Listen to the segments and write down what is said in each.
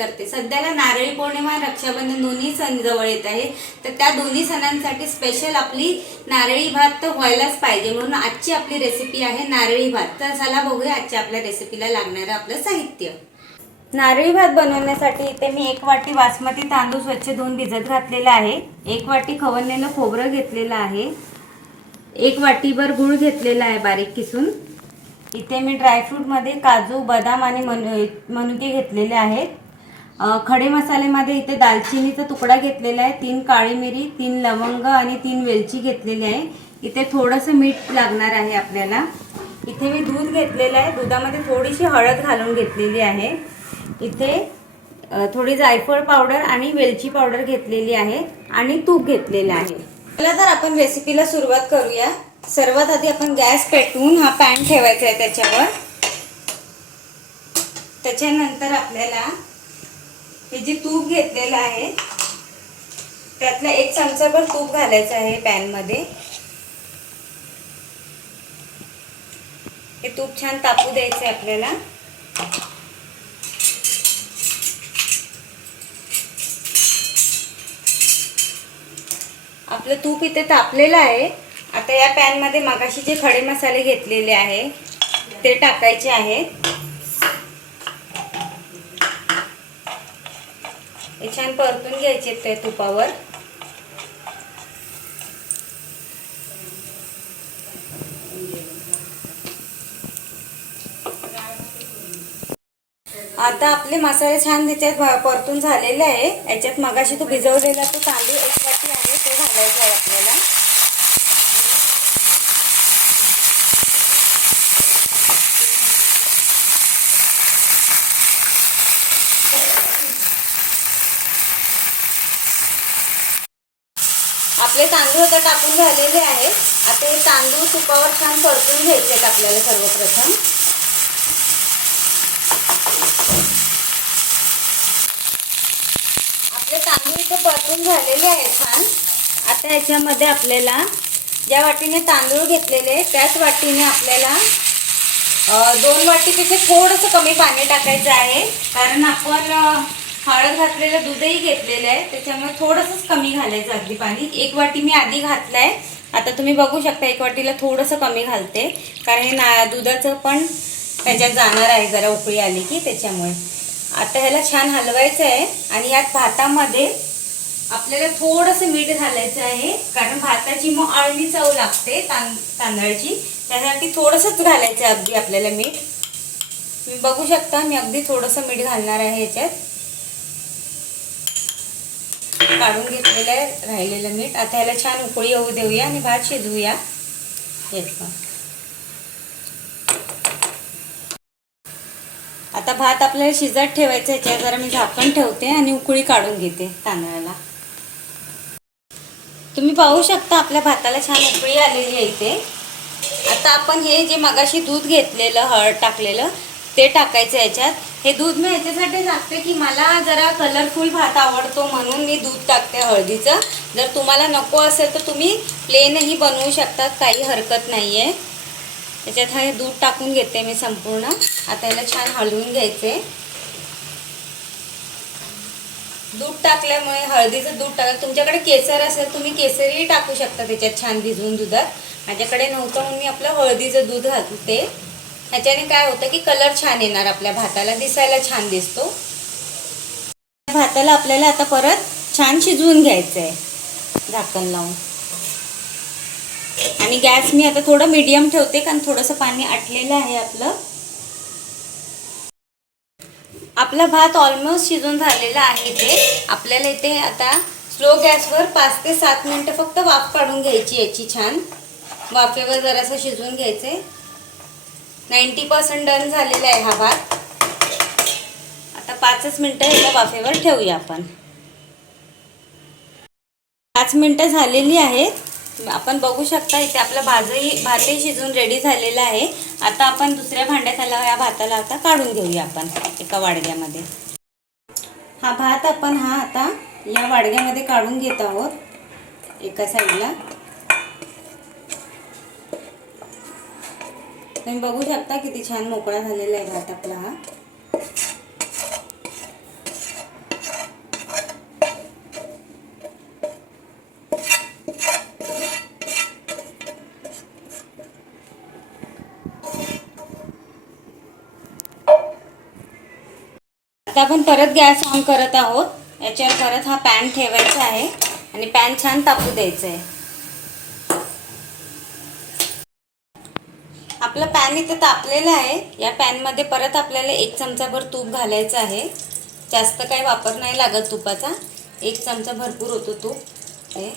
करते. सध्याला नारळी पौर्णिमा, रक्षाबंधन दोन्ही सण जवळ येत आहे, तर त्या दोन्ही सणांसाठी स्पेशल आपली नारळी भात तर व्हायलाच पाहिजे, म्हणून आजची आपली रेसिपी आहे नारळी भात. तर चला बघूया आजच्या आपल्या रेसिपीला लागणारं आपलं साहित्य. नारळी भात बनवण्यासाठी इथे मी 1 वाटी बासमती तांदूळ स्वच्छ धुवून भिजत घातलेला आहे. 1 वाटी खवणलेलं खोबरं घेतलेलं आहे. 1 वाटीभर गूळ घेतलेला आहे बारीक किसून. इथे मी ड्रायफ्रूटमध्ये काजू, बदाम आणि मनुके घेतलेले आहेत. खडे मसाल्यामध्ये इथे दालचिनीचा तुकडा घेतलेला आहे, 3 काळी मिरी, 3 लवंग आणि 3 वेलची घेतलेली आहे. इथे थोडंसं मीठ लागणार आहे आपल्याला. इथे मी दूध घेतलेलं आहे, दुधामध्ये थोडीशी हळद घालून घेतलेली आहे. इथे थोडी जायफळ पावडर आणि वेलची पावडर घेतलेली आहे आणि तूप घेतलेलं आहे. चला तर आपण रेसिपीला सुरुवात करूया. सर्वात आधी आपण गॅस पेटवून हा पॅन ठेवायचा आहे त्याच्यावर. त्याच्यानंतर आपल्याला हे जे तूप घेतलेलं आहे त्यातला 1 चमचाभर तूप घालायचं आहे पॅनमध्ये. हे तूप छान तापू द्यायचं आहे आपल्याला. आपलं तूप इथे तापलेलं आहे. आता या पॅन मध्ये मगाशी जे खडे मसाले घेतलेले आहे ते टाकायचे आहेत. हे छान परतून घ्यायचे त्या तुपावर. आता आपले मसाले छान त्याच्यात परतून झालेले आहे. याच्यात मगाशी तो भिजवलेला तो तांदूळ 1 वाटी आहे तो घालायचा आहे आपल्याला. आपले तांदूळ आता टाकून झालेले आहेत. आता हे तांदूळ तुपावर छान परतून घ्यायचे आहेत आपल्याला सर्वप्रथम. आपले तांदूळ इथे परतून झालेले आहेत छान. आता याच्यामध्ये आपल्याला ज्या वाटीने तांदूळ घेतलेले त्याच वाटीने आपल्याला 2 वाटीपेक्षा थोडंसं कमी पाणी टाकायचं आहे, कारण आपण हळद घातलेलं दूधही घेतलेलं आहे, त्याच्यामुळे थोडंसंच कमी घालायचं अगदी पाणी. 1 वाटी मी आधी घातलंय. आता तुम्ही बघू शकता 1 वाटीला थोडंसं कमी घालते, कारण हे दुधाचं पण त्याच्यात जाणार आहे जरा उकळी आली की, त्याच्यामुळे. आता ह्याला छान हलवायचं आहे आणि यात भातामध्ये आपल्याला थोडंसं मीठ घालायचं आहे, कारण भाताची मग अळणी चव लागते तांदळाची, त्यासाठी थोडंसंच घालायचं आहे अगदी आपल्याला मीठ. तुम्ही बघू शकता मी अगदी थोडंसं मीठ घालणार आहे याच्यात. काढून घेतलेलं आहे राहिलेलं मीठ. आता ह्याला छान उकळी येऊ देऊया आणि भात शिजवूया. आता भात आपल्याला शिजत ठेवायचा. याच्यावर जरा मी झाकण ठेवते आणि उकळी काढून घेते तांदळाला. तुम्ही पाहू शकता आपल्या भाताला छान उकळी आलेली आहे इथे. आता आपण हे जे मगाशी दूध घेतलेलं हळद टाकलेलं ते टाकायचं याच्यात. हे दूध मी याच्यासाठी टाकते की मला जरा कलरफुल भात आवडतो, म्हणून मी दूध टाकते हळदीचं. जर तुम्हाला नको असेल तर तुम्ही प्लेनही बनवू शकतात, काही हरकत नाही आहे. त्याच्यात हे दूध टाकून घेते मी संपूर्ण. आता याला छान हलवून घ्यायचे. दूध टाकल्यामुळे हळदीचं दूध टाकलं. तुमच्याकडे केसर असेल तुम्ही केसरही टाकू शकता त्याच्यात छान भिजवून दुधात. माझ्याकडे नव्हतं म्हणून मी आपलं हळदीचं दूध घालते. ह्याच्याने काय होतं की कलर छान येणार, आपल्या भाताला दिसायला छान दिसतो. भाताला आपल्याला आता परत छान शिजवून घ्यायचं आहे झाकण लावून. आणि गॅस मी आता थोडं मीडियम ठेवते, कारण थोडंसं पाणी आटलेलं आहे आपलं. आपला भात ऑलमोस्ट शिजून झालेला आहे. इथे आपल्याला इथे आता स्लो गॅसवर 5 ते 7 मिनिटं फक्त वाफ काढून घ्यायची याची. छान वाफेवर जरासं शिजवून घ्यायचे. 90% डन झालेला आहे हा भात. आता 5 मिनिटं ह्याला वाफेवर ठेवूया आपण. 5 मिनिटं झालेली आहेत. आपण बघू शकता इथे आपला भातही शिजून रेडी झालेला आहे. आता आपण दुसऱ्या भांड्यात या भाताला आता काढून घेऊया आपण एका वाडग्यामध्ये. हा भात आपण आता या वाडग्यामध्ये काढून घेत आहोत एका साईडला. तुम्ही बघू शकता किती छान मोकळा झालेला आहे भात आपला हा. आता आपण परत गॅस ऑन करत आहोत. याच्यावर परत हा पॅन ठेवायचा आहे आणि पॅन छान तापू द्यायचा आहे. आपला पॅन इथे तापलेला आहे. या पॅनमध्ये परत आपल्याला 1 चमचाभर तूप घालायचं आहे. जास्त काही वापर नाही लागत तुपाचा, 1 चमचा भरपूर होतो तूप. हे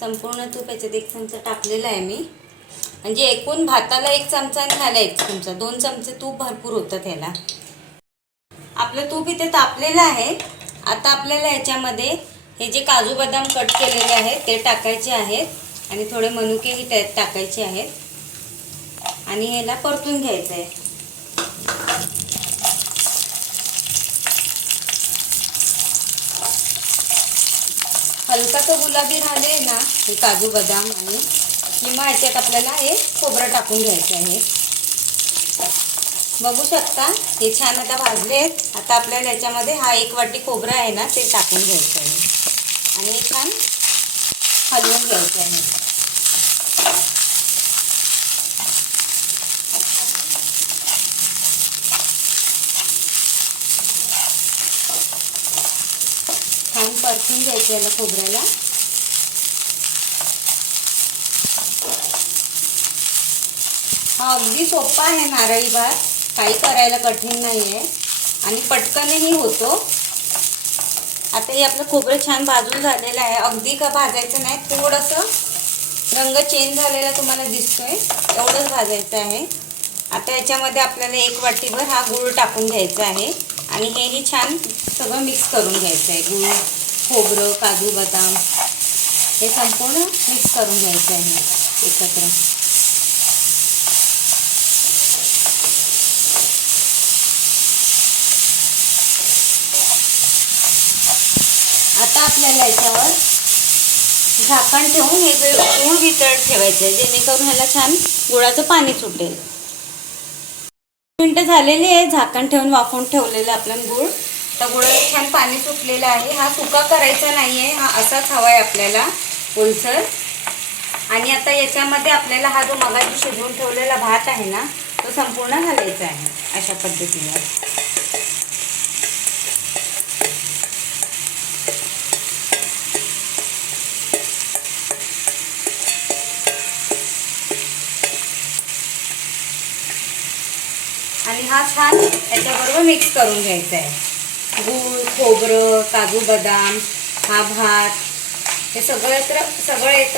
संपूर्ण तूप याच्यात 1 चमचा टाकलेला आहे मी. म्हणजे एकूण भाताला 1 चमचा आणि ह्याला 1 चमचा, 2 चमचे तूप भरपूर होतं त्याला. आपलं तूप इथे तापलेलं आहे. आता आपल्याला याच्यामध्ये हे जे काजू बदाम कट केलेले आहेत ते टाकायचे आहेत आणि थोडे मनुकेही त्यात टाकायचे आहेत आणि ह्याला परतून घ्यायचं आहे. हलका तो गुलाबी झाले ना हे काजू बदाम आणि किंवा याच्यात आपल्याला हे खोबरं टाकून घ्यायचं आहे. बघू शकता हे छान आता भाजले आहेत. आता आपल्याला याच्यामध्ये हा 1 वाटी खोबरं आहे ना ते टाकून घ्यायचं आहे आणि हे छान हलवून घ्यायचं आहे. छान परतून घ्यायचं याला खोबऱ्याला. हा अगदी सोपा आहे नारळी भात, काही करायला कठीण नाही आहे आणि पटकनही होतो. आता हे आपलं खोबरं छान भाजून झालेलं आहे. अगदी का भाजायचं नाही, थोडंसं रंग चेंज झालेला तुम्हाला दिसतोय एवढंच भाजायचं आहे. आता याच्यामध्ये आपल्याला 1 वाटीभर हा गूळ टाकून घ्यायचा आहे आणि हेही छान सगळं मिक्स करून घ्यायचं आहे. गूळ, खोबरं, काजू बदाम हे संपूर्ण मिक्स करून घ्यायचं आहे एकत्र. आता आपल्याला याच्यावर झाकण ठेवून हे गूळ वितळत ठेवायचं आहे जेणेकरून ह्याला छान गुळाचं पाणी सुटेल. मिनटं झालेली आहे झाकण ठेवून वाफवून ठेवलेलं आपलं गूळ. तर गुळाला छान पाणी सुटलेलं आहे. हा सुका करायचा नाही आहे, हा असाच हवा आहे आपल्याला ओलसर. आणि आता याच्यामध्ये आपल्याला हा जो मगाशी शिजवून ठेवलेला भात आहे ना तो संपूर्ण घालायचा आहे अशा पद्धतीने. आणि हा छान याच्याबरोबर मिक्स करून घ्यायचा आहे. गूळ, खोबरं, काजू बदाम, हा भात हे सगळं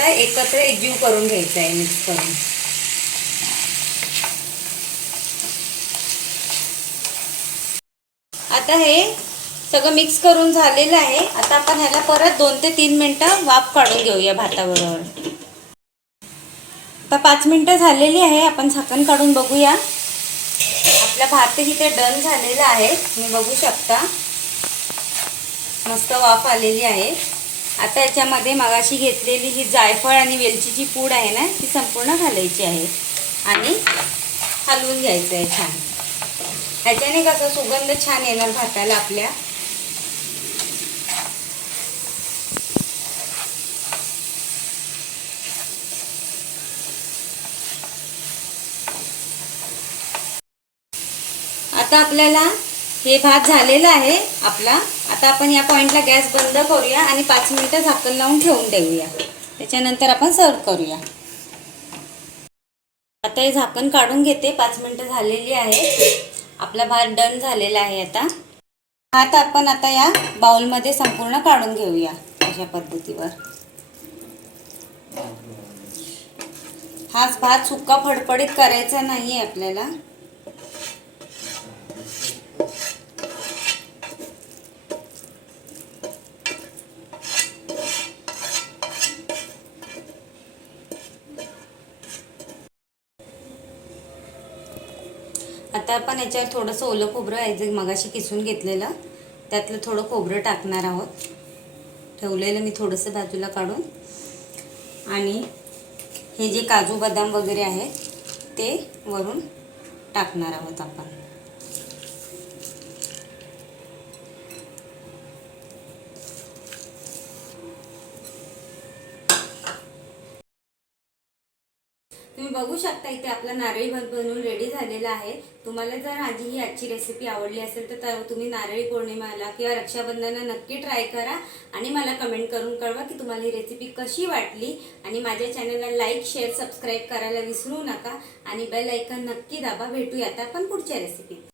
एकत्र एकजीव करून घ्यायचं आहे मिक्स करून. आता हे सगळं मिक्स करून झालेलं आहे. आता आपण ह्याला परत 2 ते 3 मिनटं वाफ काढून घेऊया भाताबरोबर. आता 5 मिनटं झालेली आहे. आपण झाकण काढून बघूया. आपला भातही ते डन झालेला आहे, तुम्ही बघू शकता. मस्त वाफ आलेली आहे. आता याच्यामध्ये मगाशी घेतलेली ही जायफळ आणि वेलचीची पूड आहे ना ती संपूर्ण घालायची आहे आणि हलवून घ्यायचं आहे छान. ह्याच्याने कसं सुगंध छान येणार भाताला आपल्या. आता आपल्याला हे भात झालेला आहे आपला. आता आपण या पॉइंटला गॅस बंद करूया आणि 5 मिनिटं झाकण लावून ठेवून देऊया. त्याच्यानंतर आपण सर्व करूया. आता हे झाकण काढून घेते. 5 मिनिटं झालेली आहे. आपला भात डन झालेला आहे. आता भात आपण आता या बाउलमध्ये संपूर्ण काढून घेऊया अशा पद्धतीवर. हाच भात सुक्का फडफडीत करायचा नाही आहे आपल्याला. आता आपण याच्यावर थोडंसं ओलं खोबरं आहे जे मगाशी किसून घेतलेलं त्यातलं थोडं खोबरं टाकणार आहोत. ठेवलेलं मी थोडंसं बाजूला काढून. आणि हे जे काजू बदाम वगैरे आहेत ते वरून टाकणार आहोत आपण. तुम्ही बघू शकता इथे आपला नारळी भात बनवून रेडी झालेला आहे. तुम्हाला जर माझी ही आजची रेसिपी आवडली असेल तर तुम्ही नारळी पौर्णिमाला किंवा रक्षाबंधनाला नक्की ट्राय करा आणि मला कमेंट करून कळवा की तुम्हाला ही रेसिपी कशी वाटली. आणि माझ्या चॅनलला लाईक, शेअर, सबस्क्राईब करायला विसरू नका आणि बेल आयकॉन नक्की दाबा. भेटूया आता आपण पुढच्या रेसिपीत.